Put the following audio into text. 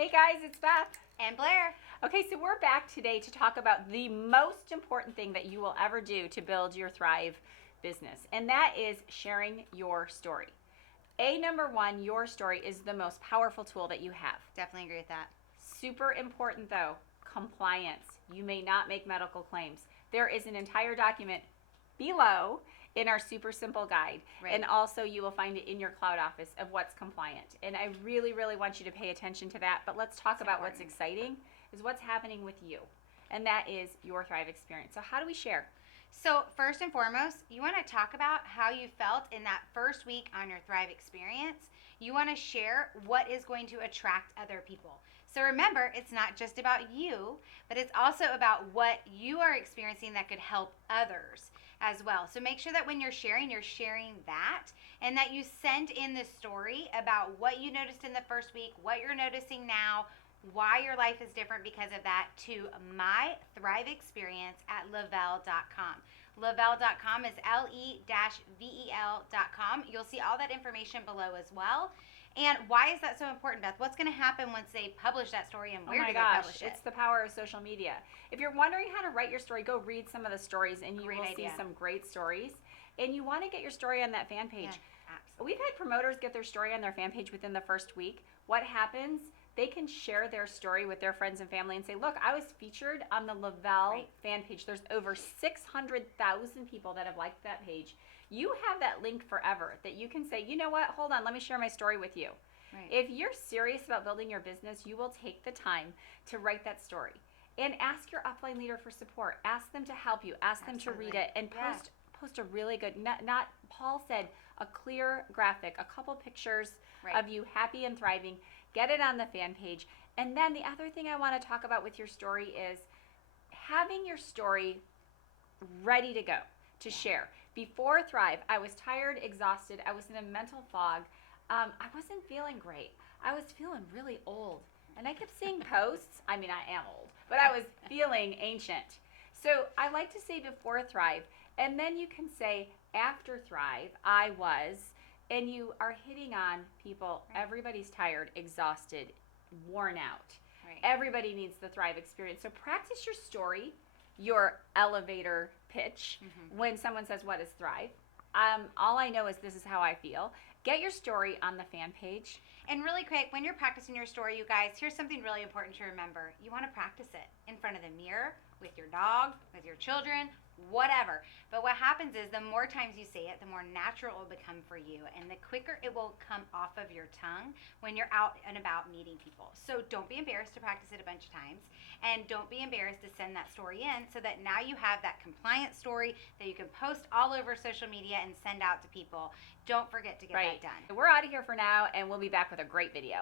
Hey guys, it's Beth. And Blair. Okay, so we're back today to talk about the most important thing that you will ever do to build your Thrive business, and that is sharing your story. Number one, your story is the most powerful tool that you have. Definitely agree with that. Super important though, compliance. You may not make medical claims. There is an entire document below in our super simple guide. Right. And also you will find it in your cloud office of what's compliant. And I really, really want you to pay attention to that. But let's talk about what's exciting is what's happening with you. And that is your Thrive experience. So how do we share? So first and foremost, you want to talk about how you felt in that first week on your Thrive experience. You want to share what is going to attract other people. So remember, it's not just about you, but it's also about what you are experiencing that could help others as well. So make sure that when you're sharing that, and that you send in the story about what you noticed in the first week, what you're noticing now, why your life is different because of that, to my Thrive experience at Le-vel.com. Le-vel.com is le-vel.com. You'll see all that information below as well. And why is that so important, Beth? What's going to happen once they publish that story, and where do they publish it? It's the power of social media. If you're wondering how to write your story, go read some of the stories and you will see some great stories. And you want to get your story on that fan page. Yeah, absolutely. We've had promoters get their story on their fan page within the first week. What happens? They can share their story with their friends and family and say, look, I was featured on the Le-vel fan page. There's over 600,000 people that have liked that page. You have that link forever that you can say, you know what, hold on, let me share my story with you. Right. If you're serious about building your business, you will take the time to write that story and ask your upline leader for support. Ask them to help you. Ask them to read it and post a really good, not Paul said, a clear graphic, a couple pictures of you happy and thriving. Get it on the fan page. And then the other thing I want to talk about with your story is having your story ready to go to share. Before Thrive, I was tired, exhausted. I was in a mental fog. I wasn't feeling great. I was feeling really old. And I kept seeing posts. I mean, I am old, but I was feeling ancient. So I like to say before Thrive, and then you can say after Thrive, I was, and you are hitting on people. Everybody's tired, exhausted, worn out. Everybody needs the Thrive experience. So practice your story, your elevator pitch when someone says, what is Thrive? All I know is this is how I feel. Get your story on the fan page. And really quick, when you're practicing your story, you guys, here's something really important to remember. You want to practice it in front of the mirror, with your dog, with your children, whatever. But what happens is the more times you say it, the more natural it will become for you, and the quicker it will come off of your tongue when you're out and about meeting people. So don't be embarrassed to practice it a bunch of times, and don't be embarrassed to send that story in, so that now you have that compliant story that you can post all over social media and send out to people. Don't forget to get that done. We're out of here for now, and we'll be back with a great video.